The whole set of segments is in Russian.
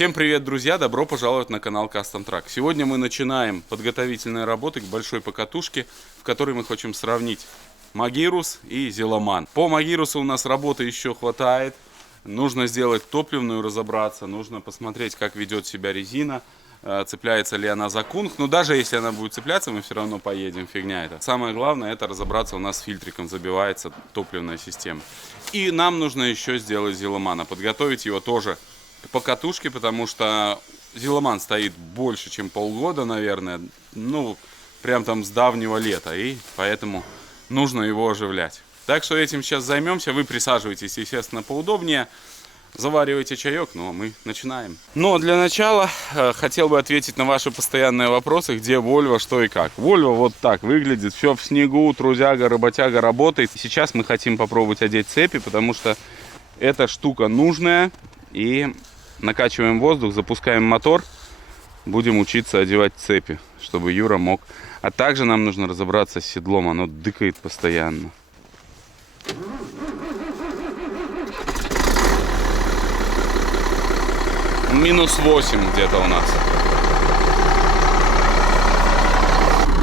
Всем привет, друзья! Добро пожаловать на канал Custom Truck. Сегодня мы начинаем подготовительные работы к большой покатушке, в которой мы хотим сравнить Magirus и Zelaman. По Magirus у нас работы еще хватает. Нужно сделать топливную, разобраться. Нужно посмотреть, как ведет себя резина. Цепляется ли она за кунг. Но даже если она будет цепляться, мы все равно поедем. Фигня это. Самое главное, это разобраться, у нас с фильтриком забивается топливная система. И нам нужно еще сделать Zelaman. Подготовить его тоже по катушке, потому что Zelaman стоит больше, чем полгода, наверное. Ну, прям там с давнего лета. И поэтому нужно его оживлять. Так что этим сейчас займемся. Вы присаживайтесь, естественно, поудобнее. Заваривайте чаек, ну а мы начинаем. Но для начала хотел бы ответить на ваши постоянные вопросы, где Volvo, что и как. Volvo вот так выглядит, все в снегу, трудяга, работяга работает. Сейчас мы хотим попробовать одеть цепи, потому что эта штука нужная. И накачиваем воздух, запускаем мотор, будем учиться одевать цепи, чтобы Юра мог. А также нам нужно разобраться с седлом, оно дыкает постоянно. Минус 8 где-то у нас.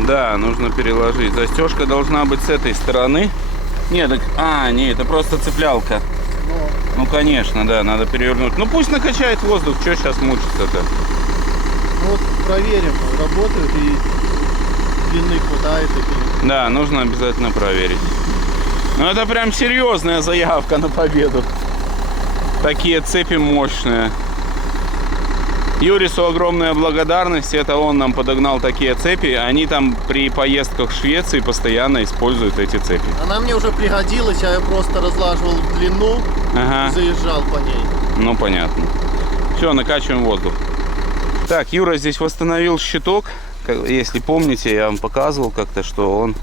Да, нужно переложить. Застежка должна быть с этой стороны. Нет, так... не, это просто цеплялка. Ну, конечно, да, надо перевернуть. Ну, пусть накачает воздух, что сейчас мучиться-то? Ну, вот проверим, работают и длины хватает. Да, нужно обязательно проверить. Ну, это прям серьезная заявка на победу. Такие цепи мощные. Юрису огромная благодарность, это он нам подогнал такие цепи. Они там при поездках в Швеции постоянно используют эти цепи. Она мне уже пригодилась, я ее просто разлаживал в длину и заезжал по ней. Ну, понятно. Все, накачиваем воздух. Так, Юра здесь восстановил щиток. Если помните, я вам показывал как-то, что он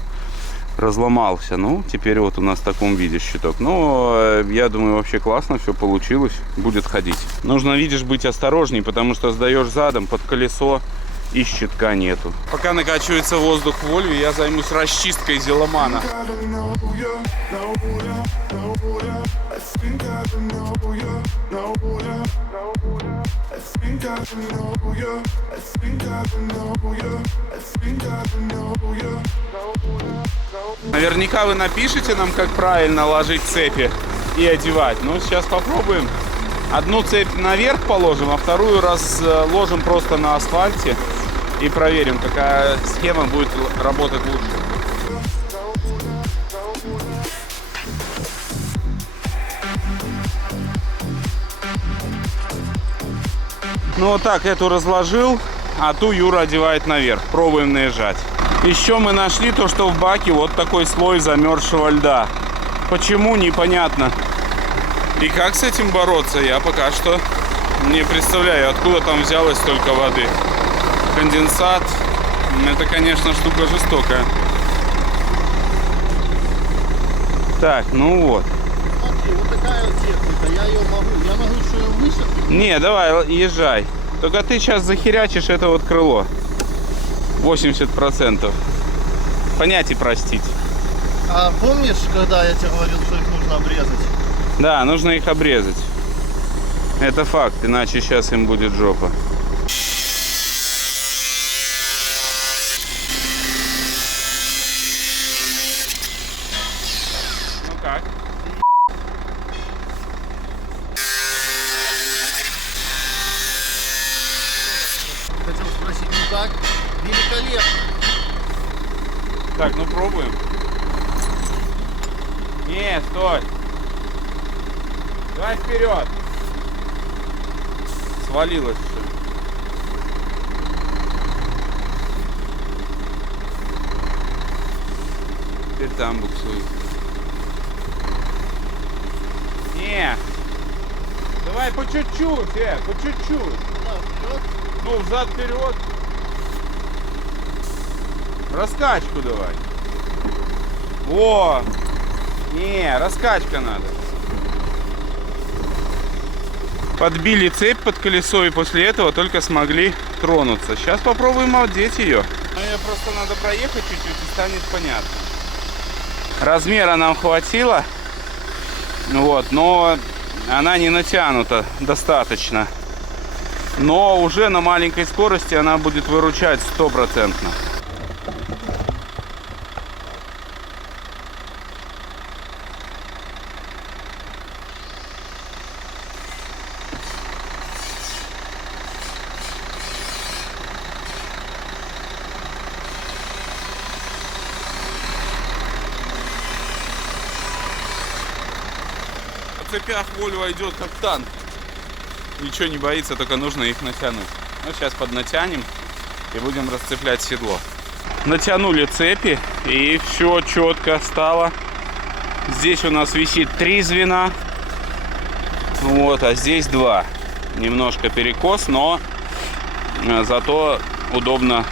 разломался. Ну, теперь вот у нас в таком виде щиток. Но я думаю, вообще классно все получилось. Будет ходить. Нужно, видишь, быть осторожней, потому что сдаешь задом под колесо и щитка нету. Пока накачивается воздух в Вольве, я займусь расчисткой Зеламана. Наверняка вы напишите нам, как правильно ложить цепи и одевать. Ну, сейчас попробуем. Одну цепь наверх положим, а вторую разложим просто на асфальте и проверим, какая схема будет работать лучше. Ну вот так, эту разложил, а ту Юра одевает наверх. Пробуем наезжать. Еще мы нашли то, что в баке вот такой слой замерзшего льда. Почему, непонятно. И как с этим бороться, я пока что не представляю, откуда там взялось столько воды. Конденсат, это, конечно, штука жестокая. Так, ну вот. Смотри, вот такая вот техника, я ее могу. Я могу еще ее выше. Не, давай, езжай. Только ты сейчас захерячишь это вот крыло. 80%. Понять и простить. А помнишь, когда я тебе говорил, что их нужно обрезать? Да, нужно их обрезать. Это факт, иначе сейчас им будет жопа. Ну как? Хотел спросить, ну как? Великолепно. Так, ну пробуем. Не, стой. Давай вперед. Свалилось все. Теперь там буксует. Не. Давай по чуть-чуть, по чуть-чуть. Ну, взад-вперед. Раскачку давай. Во. Не, раскачка надо. Подбили цепь под колесо и после этого только смогли тронуться. Сейчас попробуем одеть ее. Мне просто надо проехать чуть-чуть и станет понятно. Размера нам хватило. Вот, но она не натянута достаточно. Но уже на маленькой скорости она будет выручать 100%. На цепях Volvo идет как танк. Ничего не боится, только нужно их натянуть. Ну, сейчас поднатянем и будем расцеплять седло. Натянули цепи, и все четко стало. Здесь у нас висит 3 звена. Вот, а здесь 2. Немножко перекос, но зато удобно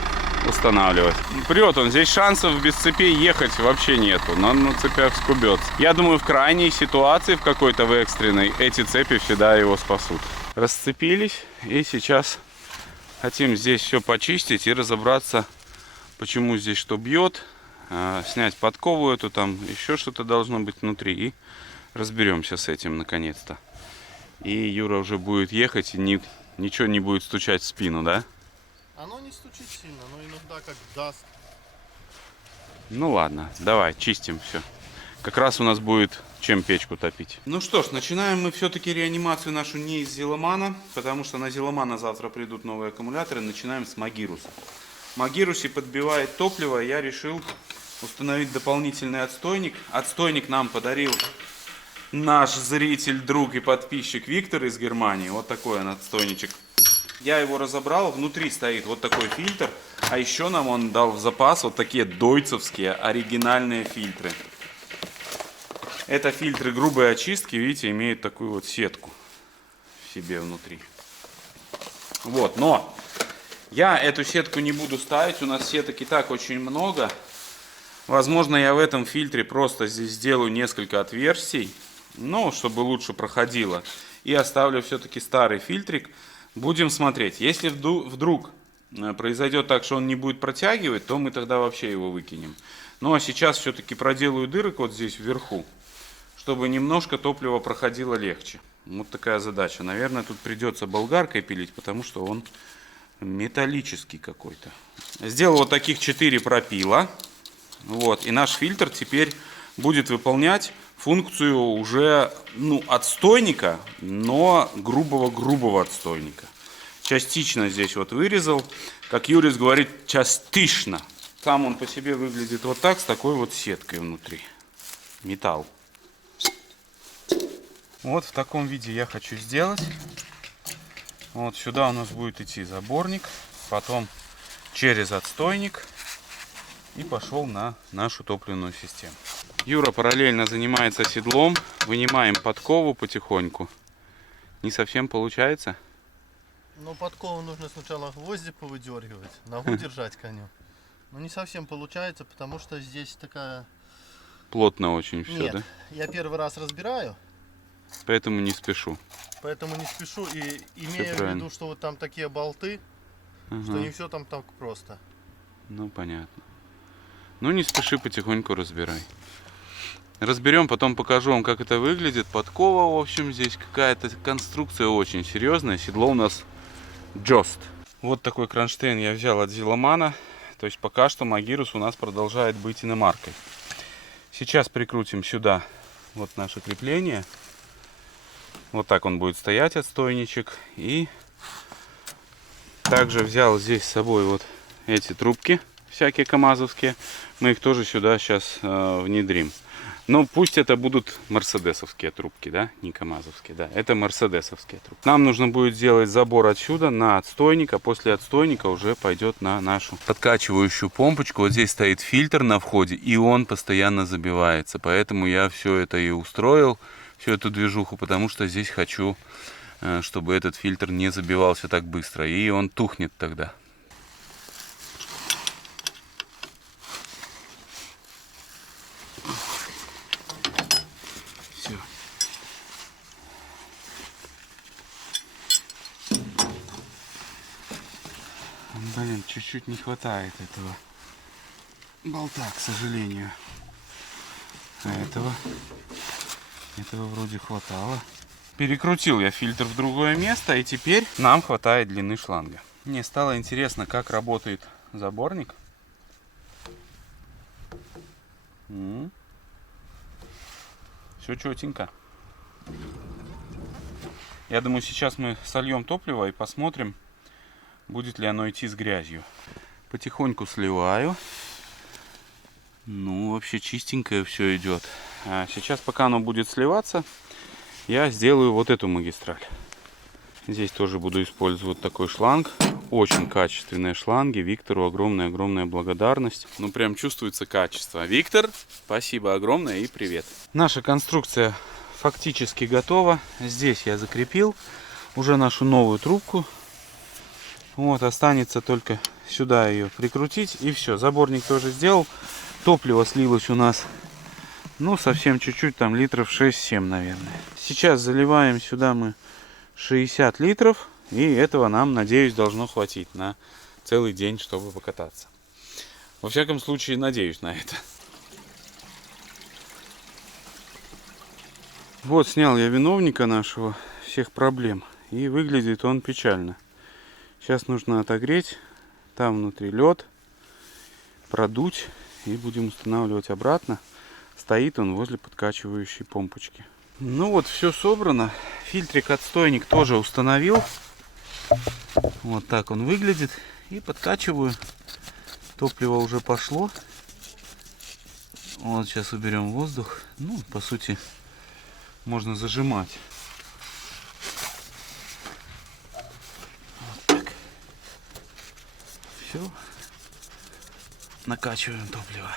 устанавливать. Прет он, здесь шансов без цепей ехать вообще нету, но на цепях скубется. Я думаю, в крайней ситуации, в какой-то в экстренной, эти цепи всегда его спасут. Расцепились, и сейчас хотим здесь все почистить и разобраться, почему здесь что бьет, снять подкову эту, там еще что-то должно быть внутри, и разберемся с этим наконец-то. И Юра уже будет ехать, и ничего не будет стучать в спину, да? Оно не стучит сильно, но иногда как даст. Ну ладно, давай, чистим все. Как раз у нас будет чем печку топить. Ну что ж, начинаем мы все-таки реанимацию нашу не из Зиломана, потому что на Зиломана завтра придут новые аккумуляторы. Начинаем с Магируса. В Магирусе подбивает топливо, я решил установить дополнительный отстойник. Отстойник нам подарил наш зритель, друг и подписчик Виктор из Германии. Вот такой он отстойничек. Я его разобрал, внутри стоит вот такой фильтр, а еще нам он дал в запас вот такие дойцевские оригинальные фильтры. Это фильтры грубой очистки, видите, имеют такую вот сетку в себе внутри. Вот, но я эту сетку не буду ставить, у нас сеток и так очень много. Возможно, я в этом фильтре просто здесь сделаю несколько отверстий, ну, чтобы лучше проходило. И оставлю все-таки старый фильтрик. Будем смотреть. Если вдруг произойдет так, что он не будет протягивать, то мы тогда вообще его выкинем. Ну, а сейчас все-таки проделаю дырок вот здесь вверху, чтобы немножко топлива проходило легче. Вот такая задача. Наверное, тут придется болгаркой пилить, потому что он металлический какой-то. Сделал вот таких 4 пропила. Вот. И наш фильтр теперь будет выполнять функцию уже, ну, отстойника, но грубого отстойника. Частично здесь вот вырезал. Как Юрис говорит, частично. Сам он по себе выглядит вот так, с такой вот сеткой внутри. Металл. Вот в таком виде я хочу сделать. Вот сюда у нас будет идти заборник, потом через отстойник и пошел на нашу топливную систему. Юра параллельно занимается седлом, вынимаем подкову потихоньку. Не совсем получается. Ну, подкову нужно сначала гвозди повыдергивать, ногу держать коню. Но не совсем получается, потому что здесь такая... Плотно очень все, Нет, да? я первый раз разбираю. Поэтому не спешу. Поэтому не спешу и имею в виду, что вот там такие болты, что не все там так просто. Ну, понятно. Ну, не спеши, потихоньку разбирай. Разберем, потом покажу вам, как это выглядит. Подкова, в общем, здесь какая-то конструкция очень серьезная. Седло у нас Jost. Вот такой кронштейн я взял от Зиломана. То есть пока что Магирус у нас продолжает быть иномаркой. Сейчас прикрутим сюда вот наше крепление. Вот так он будет стоять, отстойничек. И также взял здесь с собой вот эти трубки, всякие камазовские. Мы их тоже сюда сейчас внедрим. Но пусть это будут мерседесовские трубки, да, не камазовские, да, это мерседесовские трубки. Нам нужно будет сделать забор отсюда на отстойник, а после отстойника уже пойдет на нашу подкачивающую помпочку. Вот здесь стоит фильтр на входе, и он постоянно забивается, поэтому я все это и устроил, всю эту движуху, потому что здесь хочу, чтобы этот фильтр не забивался так быстро, и он тухнет тогда. Блин, чуть-чуть не хватает этого болта, к сожалению. А этого вроде хватало. Перекрутил я фильтр в другое место, и теперь нам хватает длины шланга. Мне стало интересно, как работает заборник. Все четенько. Я думаю, сейчас мы сольем топливо и посмотрим, будет ли оно идти с грязью. Потихоньку сливаю. Ну, вообще чистенькое все идет. А сейчас, пока оно будет сливаться, я сделаю вот эту магистраль. Здесь тоже буду использовать такой шланг. Очень качественные шланги. Виктору огромная благодарность. Ну, прям чувствуется качество. Виктор, спасибо огромное и привет. Наша конструкция фактически готова. Здесь я закрепил уже нашу новую трубку. Вот, останется только сюда ее прикрутить. И все, заборник тоже сделал. Топливо слилось у нас, ну, совсем чуть-чуть, там литров 6-7, наверное. Сейчас заливаем сюда мы 60 литров. И этого нам, надеюсь, должно хватить на целый день, чтобы покататься. Во всяком случае, надеюсь на это. Вот снял я виновника нашего всех проблем. И выглядит он печально. Сейчас нужно отогреть. Там внутри лед. Продуть. И будем устанавливать обратно. Стоит он возле подкачивающей помпочки. Ну вот, все собрано. Фильтрик-отстойник тоже установил. Вот так он выглядит. И подкачиваю. Топливо уже пошло. Вот сейчас уберем воздух. Ну, по сути, можно зажимать. Вот так. Все. Накачиваем топливо.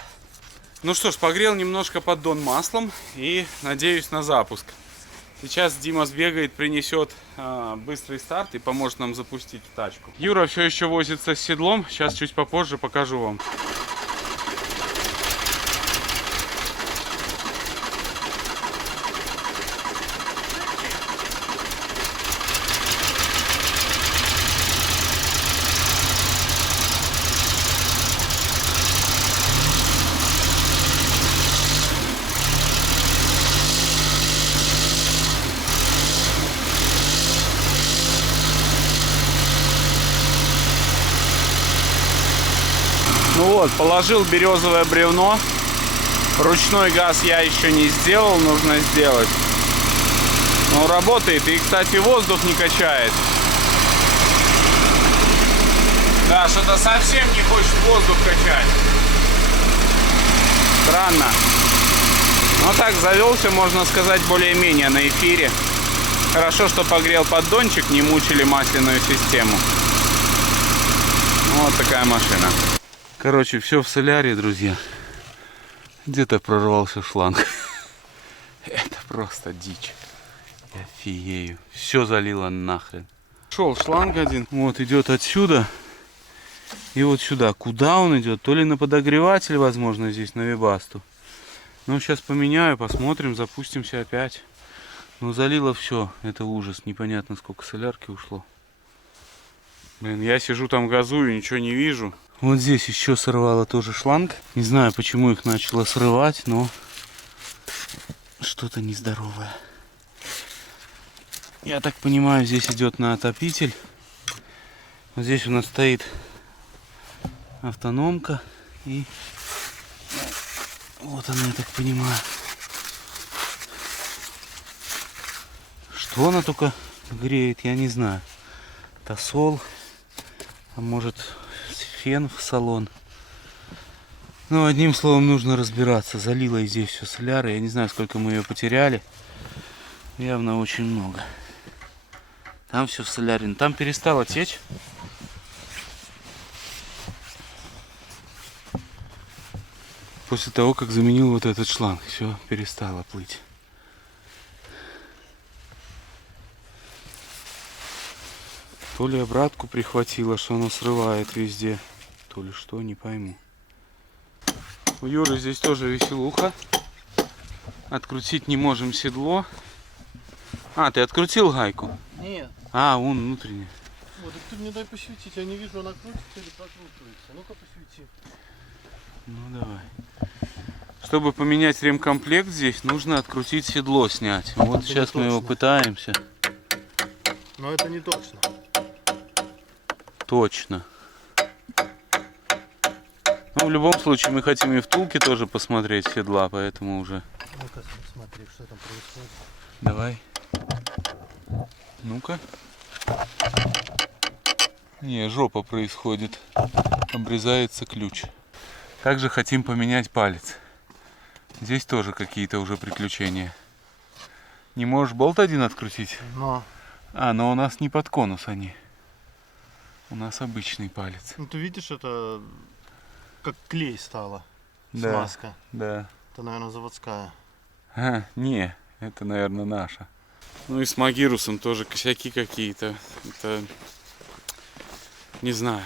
Ну что ж, погрел немножко поддон маслом и надеюсь на запуск. Сейчас Дима сбегает, принесет быстрый старт и поможет нам запустить тачку. Юра все еще возится с седлом. Сейчас чуть попозже покажу вам. Ну вот, положил березовое бревно. Ручной газ я еще не сделал, нужно сделать. Но работает, и, кстати, воздух не качает. Да, что-то совсем не хочет воздух качать. Странно. Но так завелся, можно сказать, более-менее на эфире. Хорошо, что погрел поддончик, не мучили масляную систему. Вот такая машина. Короче, все в соляре, друзья. Где-то прорвался шланг. Это просто дичь. Я офигею. Все залило нахрен. Шел шланг один. Вот идет отсюда. И вот сюда. Куда он идет? То ли на подогреватель, возможно, здесь на Вебасту. Ну, сейчас поменяю, посмотрим, запустимся опять. Ну, залило все. Это ужас. Непонятно, сколько солярки ушло. Блин, я сижу там газую, ничего не вижу. Вот здесь еще сорвало тоже шланг. Не знаю, почему их начало срывать, но что-то нездоровое. Я так понимаю, здесь идет на отопитель. Вот здесь у нас стоит автономка. И вот она, я так понимаю. Что она только греет, я не знаю. Тосол. А может, фен в салон. Ну, одним словом, нужно разбираться. Залило и здесь все соляра. Я не знаю, сколько мы ее потеряли. Явно очень много. Там все в соляре. Там перестало течь. После того, как заменил вот этот шланг, все перестало плыть. То ли обратку прихватило, что оно срывает везде, то ли что, не пойму. У Юры здесь тоже веселуха. Открутить не можем седло. А, ты открутил гайку? Нет. А, вон внутренняя. Вот, так ты мне дай посветить, я не вижу, она крутится или прокручивается. Ну-ка посвети. Ну давай. Чтобы поменять ремкомплект здесь, нужно открутить седло, снять. Вот Это сейчас не мы его точно. пытаемся. Но это не точно. Точно. Ну, в любом случае, мы хотим и втулки тоже посмотреть седла, поэтому уже... Ну-ка, смотри, что там происходит. Давай. Ну-ка. Не, жопа происходит. Обрезается ключ. Также хотим поменять палец. Здесь тоже какие-то уже приключения. Не можешь болт один открутить? Но, Но у нас не под конус они. У нас обычный палец. ну ты видишь, это как клей стало. Да. Смазка. Да. Это, наверное, заводская. Не, это, наверное, наша. Ну и с Магирусом тоже косяки какие-то. Это... Не знаю.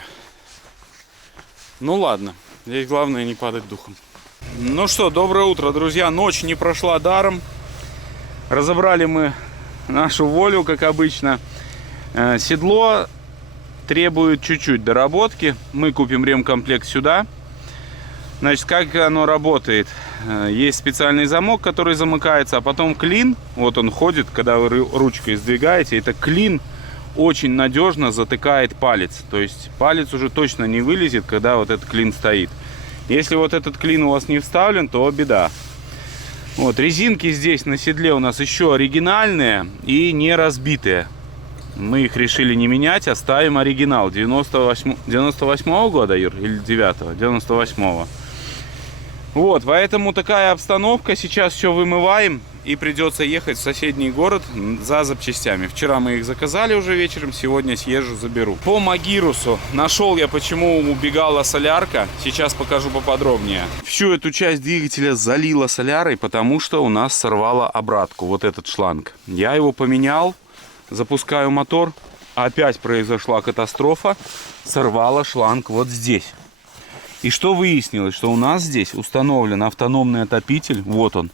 Ну ладно. Здесь главное не падать духом. Ну что, доброе утро, друзья. Ночь не прошла даром. Разобрали мы нашу волю, как обычно. Седло требует чуть-чуть доработки. Мы купим ремкомплект сюда. Значит, как оно работает? Есть специальный замок, который замыкается, а потом клин. Вот он ходит, когда вы ручкой сдвигаете. Это клин очень надежно затыкает палец. То есть палец уже точно не вылезет, когда вот этот клин стоит. Если вот этот клин у вас не вставлен, то беда. Вот, резинки здесь на седле у нас еще оригинальные и не разбитые. Мы их решили не менять, оставим оригинал. 98-го года, Юр, или 9-го? 98-го. Вот, поэтому такая обстановка. Сейчас все вымываем и придется ехать в соседний город за запчастями. Вчера мы их заказали уже вечером, сегодня съезжу, заберу. По Магирусу нашел я, почему убегала солярка. Сейчас покажу поподробнее. Всю эту часть двигателя залила солярой, потому что у нас сорвало обратку, вот этот шланг. Я его поменял, запускаю мотор. Опять произошла катастрофа, сорвало шланг вот здесь. И что выяснилось? Что у нас здесь установлен автономный отопитель. Вот он.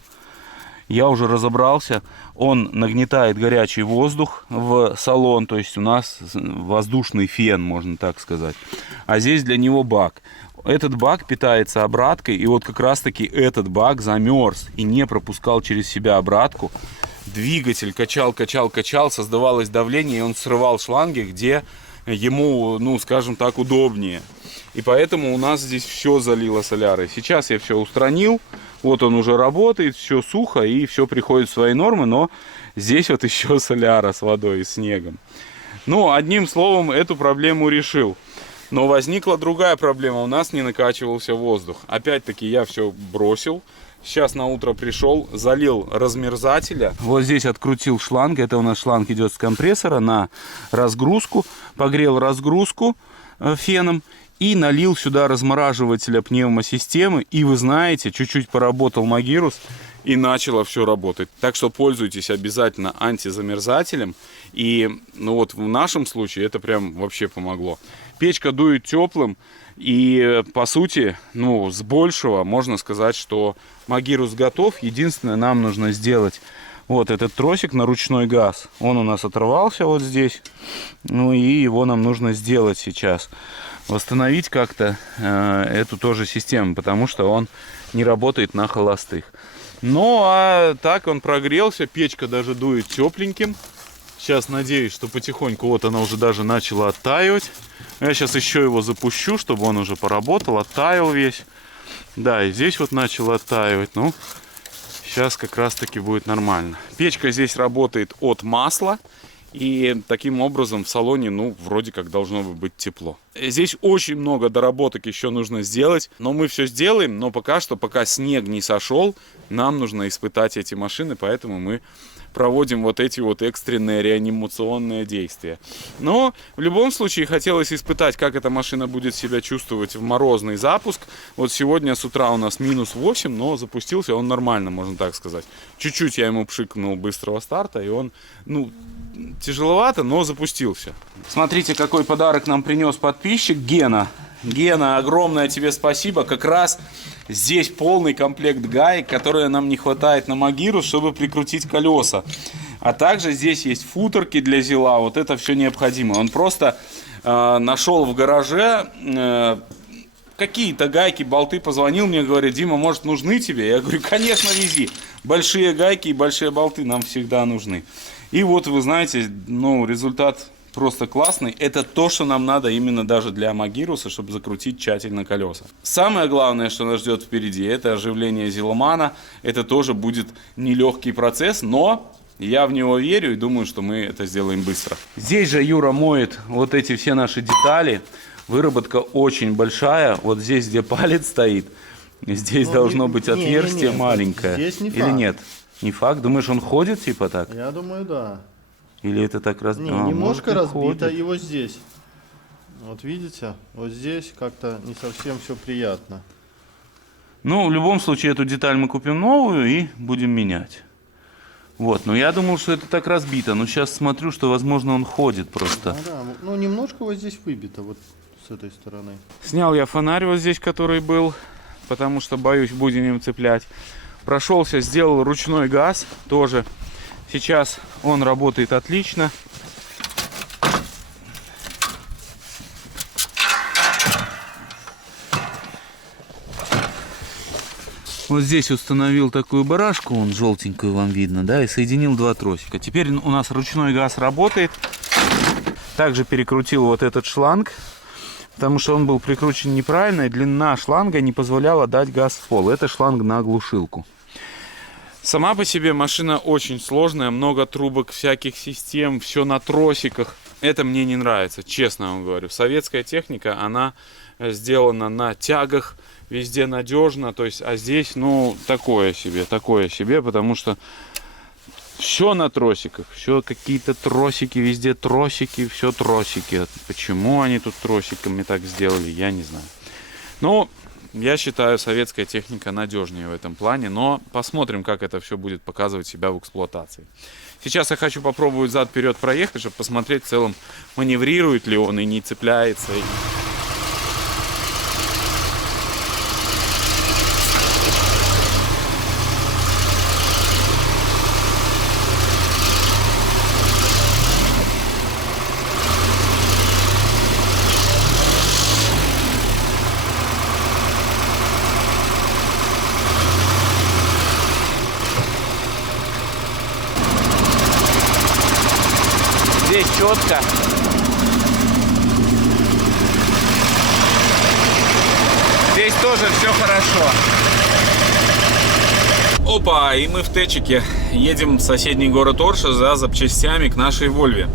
Я уже разобрался. Он нагнетает горячий воздух в салон. То есть у нас воздушный фен, можно так сказать. А здесь для него бак. Этот бак питается обраткой. И вот как раз таки этот бак замерз и не пропускал через себя обратку. Двигатель качал, создавалось давление, и он срывал шланги, где ему, ну, скажем так, удобнее. И поэтому у нас здесь все залило солярой. Сейчас я все устранил. Вот он уже работает, все сухо и все приходит в свои нормы. Но здесь вот еще соляра с водой и снегом. Ну, одним словом, эту проблему решил. Но возникла другая проблема. У нас не накачивался воздух. Опять-таки я все бросил. Сейчас на утро пришел, залил размерзателя. Вот здесь открутил шланг. Это у нас шланг идет с компрессора на разгрузку. Погрел разгрузку феном. И налил сюда размораживателя пневмосистемы. И вы знаете, чуть-чуть поработал Магирус. И начало все работать. Так что пользуйтесь обязательно антизамерзателем. И ну вот в нашем случае это прям вообще помогло. Печка дует теплым. И по сути, ну, с большего можно сказать, что Магирус готов. Единственное, нам нужно сделать вот этот тросик на ручной газ. Он у нас оторвался вот здесь. Ну и его нам нужно сделать сейчас. Восстановить как-то эту тоже систему, потому что он не работает на холостых. Ну а так он прогрелся. Печка даже дует тепленьким. Сейчас надеюсь, что потихоньку вот она уже даже начала оттаивать. Я сейчас еще его запущу, чтобы он уже поработал, оттаял весь. Да, и здесь вот начал оттаивать. Ну, сейчас как раз таки будет нормально. Печка здесь работает от масла. И таким образом в салоне, ну, вроде как должно быть тепло. Здесь очень много доработок еще нужно сделать. Но мы все сделаем. Но пока что, пока снег не сошел, нам нужно испытать эти машины. Поэтому мы проводим вот эти вот экстренные реанимационные действия. Но в любом случае хотелось испытать, как эта машина будет себя чувствовать в морозный запуск. Вот сегодня с утра у нас -8, но запустился он нормально, можно так сказать. Чуть-чуть я ему пшикнул быстрого старта, и он, ну, тяжеловато, но запустился. Смотрите, какой подарок нам принес подписчик Гена. Гена, огромное тебе спасибо. Как раз здесь полный комплект гаек, которые нам не хватает на Магирус, чтобы прикрутить колеса. А также здесь есть футерки для зила. Вот это все необходимо. Он просто нашел в гараже какие-то гайки, болты. Позвонил мне, говорит: Дима, может, нужны тебе? Я говорю: конечно, вези. Большие гайки и большие болты нам всегда нужны. И вот, вы знаете, ну, результат просто классный. Это то, что нам надо именно даже для Магируса, чтобы закрутить тщательно колеса. Самое главное, что нас ждет впереди, это оживление Зиломана. Это тоже будет нелегкий процесс, но я в него верю и думаю, что мы это сделаем быстро. Здесь же Юра моет вот эти все наши детали. Выработка очень большая. Вот здесь, где палец стоит, здесь должно быть отверстие маленькое. Здесь не или факт. нет? Не факт? Думаешь, он ходит типа так? Я думаю, да. Или это так разбито? Немножко разбито и вот здесь. Вот видите, вот здесь как-то не совсем все приятно. Ну, в любом случае, эту деталь мы купим новую и будем менять. Вот, но я думал, что это так разбито. Но сейчас смотрю, что, возможно, он ходит просто. Да, ну немножко вот здесь выбито, вот с этой стороны. Снял я фонарь вот здесь, который был, потому что боюсь будем им цеплять. Прошелся, сделал ручной газ тоже. Сейчас он работает отлично. Вот здесь установил такую барашку, вон желтенькую вам видно, да, и соединил два тросика. Теперь у нас ручной газ работает. Также перекрутил вот этот шланг, потому что он был прикручен неправильно, и длина шланга не позволяла дать газ в пол. Это шланг на глушилку. Сама по себе машина очень сложная, много трубок, всяких систем, все на тросиках. Это мне не нравится, честно вам говорю. Советская техника, она сделана на тягах, везде надежно, то есть, а здесь, ну, такое себе, потому что все на тросиках, все какие-то тросики, везде тросики, все тросики. Почему они тут тросиками так сделали, я не знаю. Ну, я считаю, советская техника надежнее в этом плане, но посмотрим, как это все будет показывать себя в эксплуатации. Сейчас я хочу попробовать зад-вперед проехать, чтобы посмотреть в целом, маневрирует ли он и не цепляется. Здесь четко. Здесь тоже все хорошо. Опа, и мы в Тэчике. Едем в соседний город Орша за запчастями к нашей Вольве.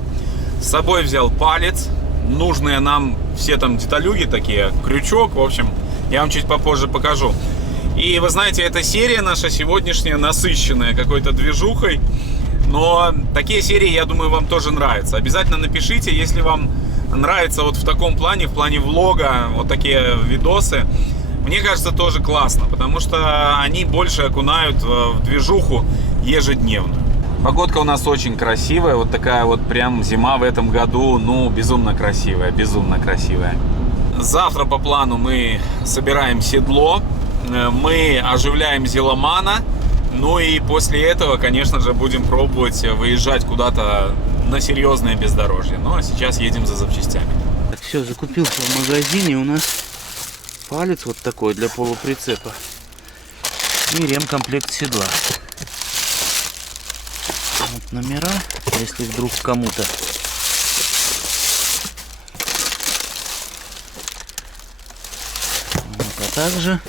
С собой взял палец. Нужные нам все там деталюги такие. Крючок, в общем, я вам чуть попозже покажу. И вы знаете, эта серия наша сегодняшняя насыщенная какой-то движухой. Но такие серии, я думаю, вам тоже нравятся. Обязательно напишите, если вам нравится вот в таком плане, в плане влога, вот такие видосы. Мне кажется, тоже классно, потому что они больше окунают в движуху ежедневно. Погодка у нас очень красивая, вот такая вот прям зима в этом году, ну, безумно красивая, безумно красивая. Завтра по плану мы собираем седло, мы оживляем Зиломана. Ну и после этого, конечно же, будем пробовать выезжать куда-то на серьезное бездорожье. Ну а сейчас едем за запчастями. Так, все, закупился в магазине. У нас палец вот такой для полуприцепа. И ремкомплект седла. Вот номера, если вдруг кому-то. Вот, а также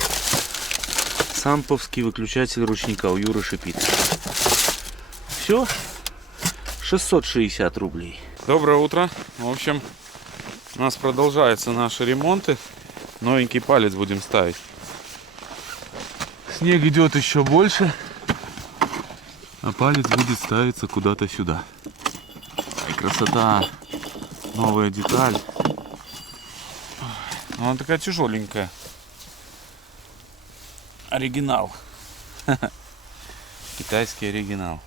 самповский выключатель ручника, у Юры шипит. Все, 660 рублей. Доброе утро. В общем, у нас продолжаются наши ремонты. Новенький палец будем ставить. Снег идет еще больше, а палец будет ставиться куда-то сюда. И красота. Новая деталь. Она такая тяжеленькая. Оригинал. Китайский оригинал.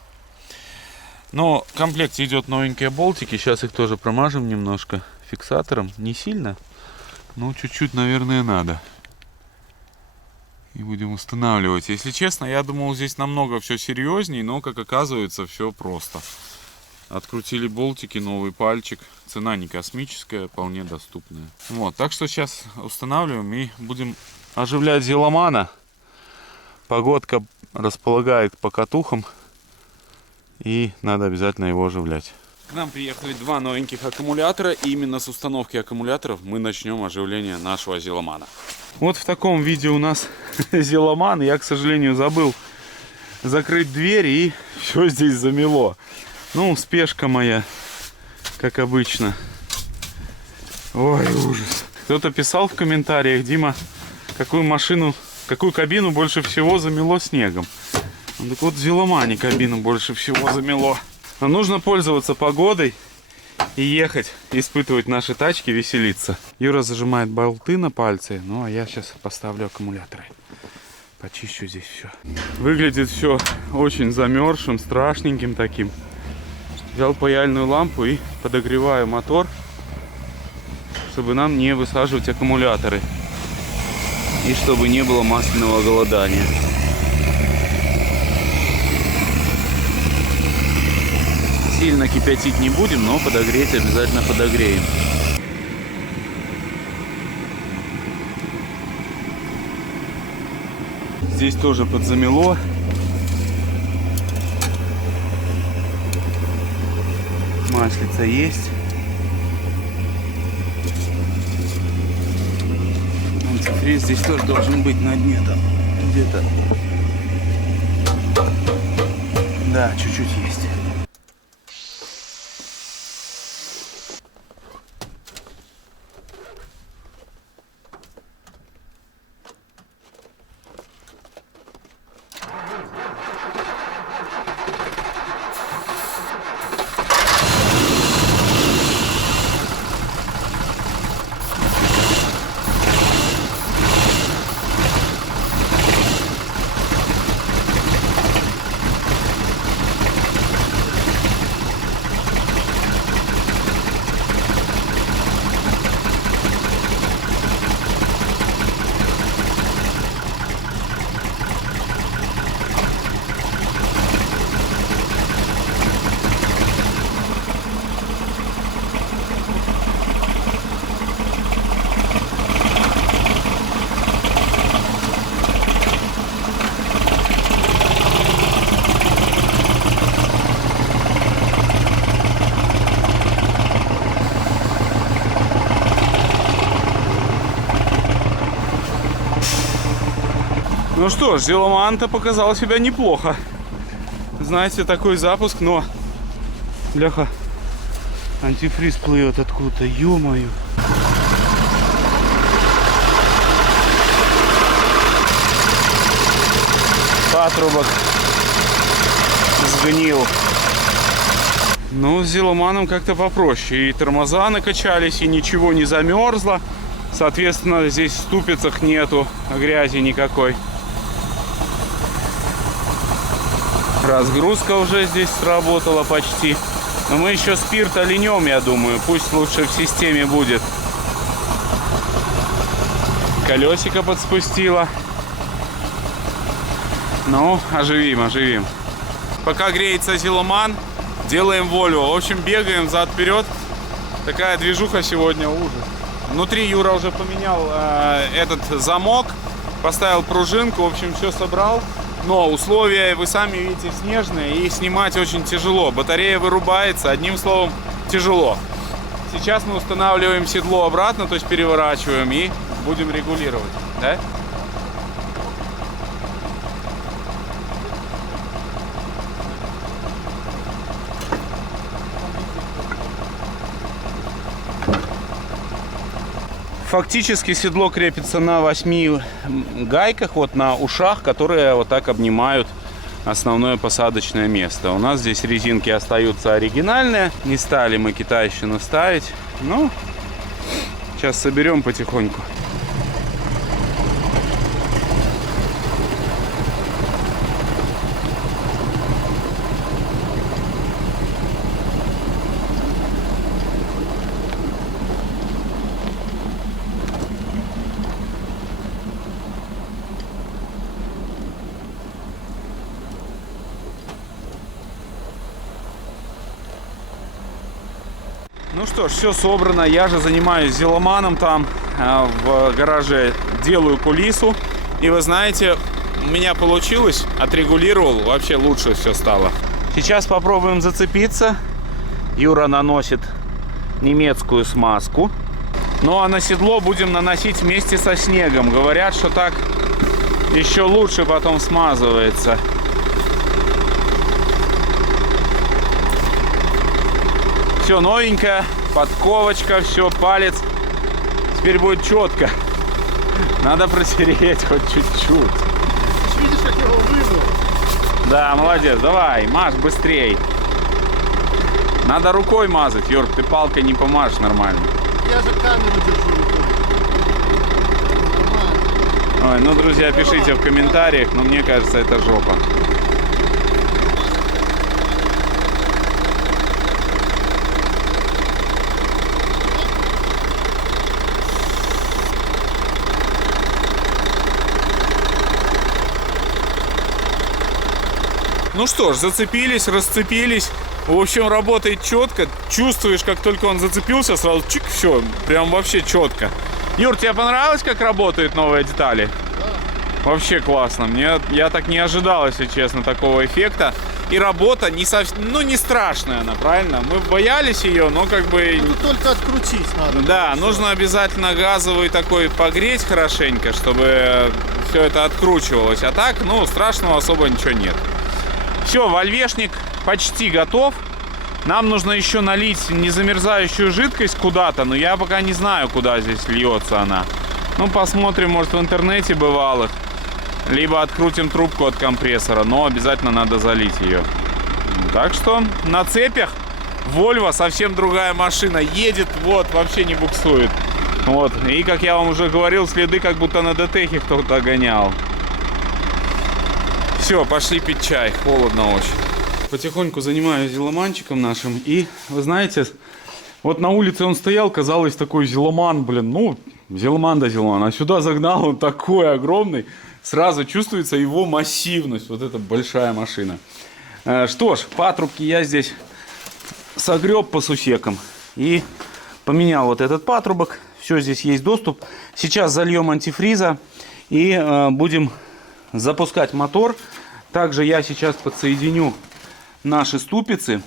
Но в комплекте идет новенькие болтики. Сейчас их тоже промажем немножко фиксатором. Не сильно, но чуть-чуть, наверное, надо. И будем устанавливать. Если честно, я думал, здесь намного все серьезней, но, как оказывается, все просто. Открутили болтики, новый пальчик. Цена не космическая, вполне доступная. Вот, так что сейчас устанавливаем и будем оживлять Зеломана. Погодка располагает к покатухам. И надо обязательно его оживлять. К нам приехали два новеньких аккумулятора. И именно с установки аккумуляторов мы начнем оживление нашего Зеломана. Вот в таком виде у нас Зеломан. Я, к сожалению, забыл закрыть дверь, и все здесь замело. Ну, спешка моя, как обычно. Ой, ужас. Кто-то писал в комментариях: Дима, какую кабину больше всего замело снегом? Ну, так вот, в Зеломане кабину больше всего замело. Но нужно пользоваться погодой и ехать, испытывать наши тачки, веселиться. Юра зажимает болты на пальцы, ну а я сейчас поставлю аккумуляторы. Почищу здесь все. Выглядит все очень замерзшим, страшненьким таким. Взял паяльную лампу и подогреваю мотор, чтобы нам не высаживать аккумуляторы. И чтобы не было масляного голодания. Сильно кипятить не будем, но подогреть обязательно подогреем. Здесь тоже подзамело. Маслица есть. Антифриз здесь тоже должен быть на дне там. Где-то. Да, чуть-чуть есть. Ну что ж, Зеломан-то показал себя неплохо. Знаете, такой запуск, но... Бляха, антифриз плывет откуда-то, ё-моё. Патрубок сгнил. Ну, с Зеломаном как-то попроще. И тормоза накачались, и ничего не замерзло. Соответственно, здесь в ступицах нету грязи никакой. Разгрузка уже здесь сработала почти. Но мы еще спирт линем, я думаю. Пусть лучше в системе будет. Колесико подспустило. Ну, оживим. Пока греется Зеломан, делаем Volvo. В общем, бегаем взад-вперед. Такая движуха сегодня, ужас. Внутри Юра уже поменял этот замок. Поставил пружинку. В общем, все собрал. Но условия, вы сами видите, снежные, и снимать очень тяжело. Батарея вырубается, одним словом, тяжело. Сейчас мы устанавливаем седло обратно, то есть переворачиваем и будем регулировать. Да? Фактически седло крепится на 8 гайках, вот на ушах, которые вот так обнимают основное посадочное место. У нас здесь резинки остаются оригинальные, не стали мы китайщину ставить. Ну, сейчас соберем потихоньку. Ну что ж, все собрано. Я же занимаюсь зеломаном там в гараже, делаю кулису. И вы знаете, у меня получилось, отрегулировал, вообще лучше все стало. Сейчас попробуем зацепиться. Юра наносит немецкую смазку. Ну а на седло будем наносить вместе со снегом. Говорят, что так еще лучше потом смазывается. Все новенькое, подковочка, все, палец. Теперь будет четко. Надо протереть хоть чуть-чуть. Ты ж видишь, как я его вынул? Да, молодец, давай, мажь быстрей. Надо рукой мазать, Юр, ты палкой не помажешь нормально. Я же камеру держу рукой. Нормально. Ой, ну, друзья, пишите в комментариях, но мне кажется, это жопа. Ну что ж, зацепились, расцепились. В общем, работает четко. Чувствуешь, как только он зацепился, сразу чик, все, прям вообще четко. Юр, тебе понравилось, как работают новые детали? Да. Вообще классно. Я так не ожидал, если честно, такого эффекта. И работа не совсем, ну не страшная она, правильно? Мы боялись ее, но как бы... Ну, только открутить надо. Да, нужно обязательно газовый такой погреть хорошенько, чтобы все это откручивалось. А так, ну, страшного особо ничего нет. Все, вольвешник почти готов. Нам нужно еще налить незамерзающую жидкость куда-то, но я пока не знаю, куда здесь льется она. Ну, посмотрим, может, в интернете бывалых. Либо открутим трубку от компрессора, но обязательно надо залить ее. Так что на цепях Volvo совсем другая машина. Едет, вот, вообще не буксует. Вот, и, как я вам уже говорил, следы как будто на ДТХе кто-то гонял. Все, пошли пить чай, холодно очень. Потихоньку занимаюсь зеломанчиком нашим. И, вы знаете, вот на улице он стоял, казалось, такой зеломан, блин, ну, зеломан да зеломан. А сюда загнал, он такой огромный. Сразу чувствуется его массивность, вот эта большая машина. Что ж, патрубки я здесь согреб по сусекам. И поменял вот этот патрубок. Все, здесь есть доступ. Сейчас зальем антифриза и будем запускать мотор. Также я сейчас подсоединю наши ступицы.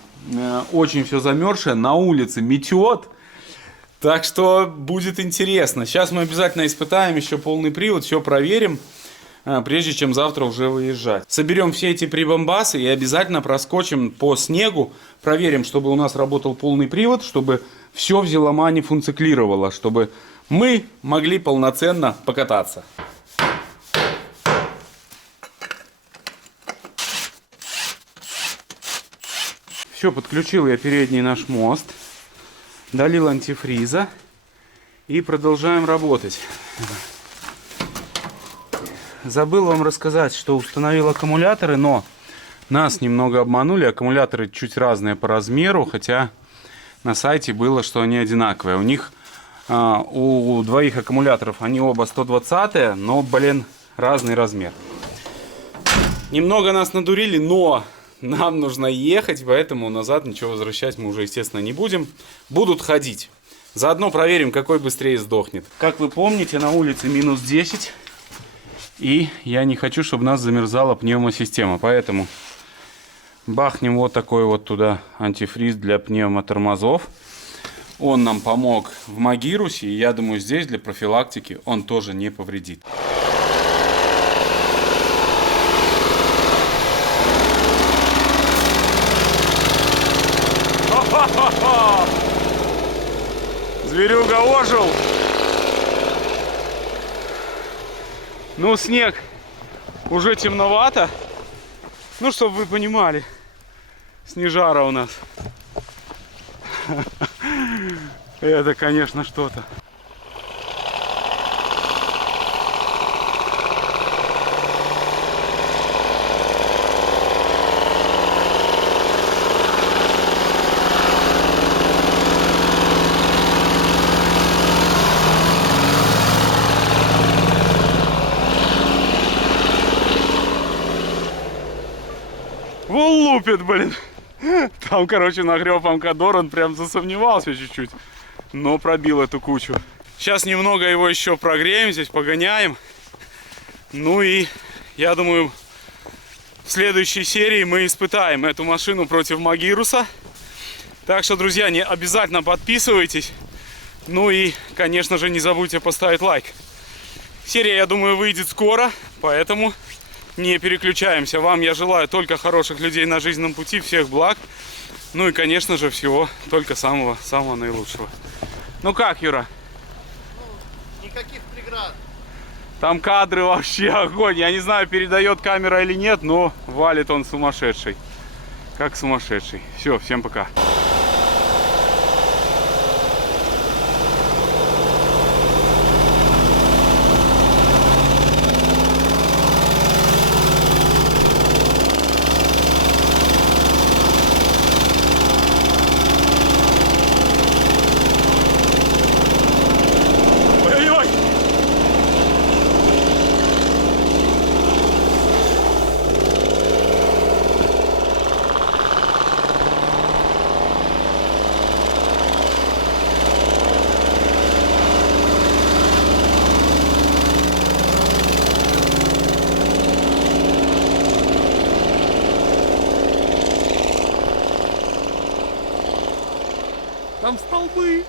Очень все замерзшее. На улице метет. Так что будет интересно. Сейчас мы обязательно испытаем еще полный привод. Все проверим, прежде чем завтра уже выезжать. Соберем все эти прибамбасы и обязательно проскочим по снегу. Проверим, чтобы у нас работал полный привод. Чтобы все в зеломане функционировало. Чтобы мы могли полноценно покататься. Все, подключил я передний наш мост, долил антифриза и продолжаем работать. Забыл вам рассказать, что установил аккумуляторы, но нас немного обманули. Аккумуляторы чуть разные по размеру, хотя на сайте было, что они одинаковые. У них, у двоих аккумуляторов, они оба 120, но, блин, разный размер. Немного нас надурили, но... Нам нужно ехать, поэтому назад ничего возвращать мы уже, естественно, не будем. Будут ходить. Заодно проверим, какой быстрее сдохнет. Как вы помните, на улице минус 10. И я не хочу, чтобы нас замерзала пневмосистема. Поэтому бахнем вот такой вот туда антифриз для пневмотормозов. Он нам помог в Магирусе. И я думаю, здесь для профилактики он тоже не повредит. Зверюга ожил. Ну, снег уже темновато. Ну, чтобы вы понимали, снежара у нас. Это, конечно, что-то. Лупит, блин. Там, короче, нагреб Амкадор, он прям засомневался чуть-чуть, но пробил эту кучу. Сейчас немного его еще прогреем здесь, погоняем. Ну и я думаю, в следующей серии мы испытаем эту машину против Магируса. Так что, друзья, не обязательно подписывайтесь. Ну и, конечно же, не забудьте поставить лайк. Серия, я думаю, выйдет скоро, поэтому не переключаемся. Вам я желаю только хороших людей на жизненном пути, всех благ. Ну и, конечно же, всего только самого наилучшего. Ну как, Юра? Ну, никаких преград. Там кадры вообще огонь. Я не знаю, передает камера или нет, но валит он сумасшедший. Как сумасшедший. Все, всем пока. Ой-ой-ой! Там столбы!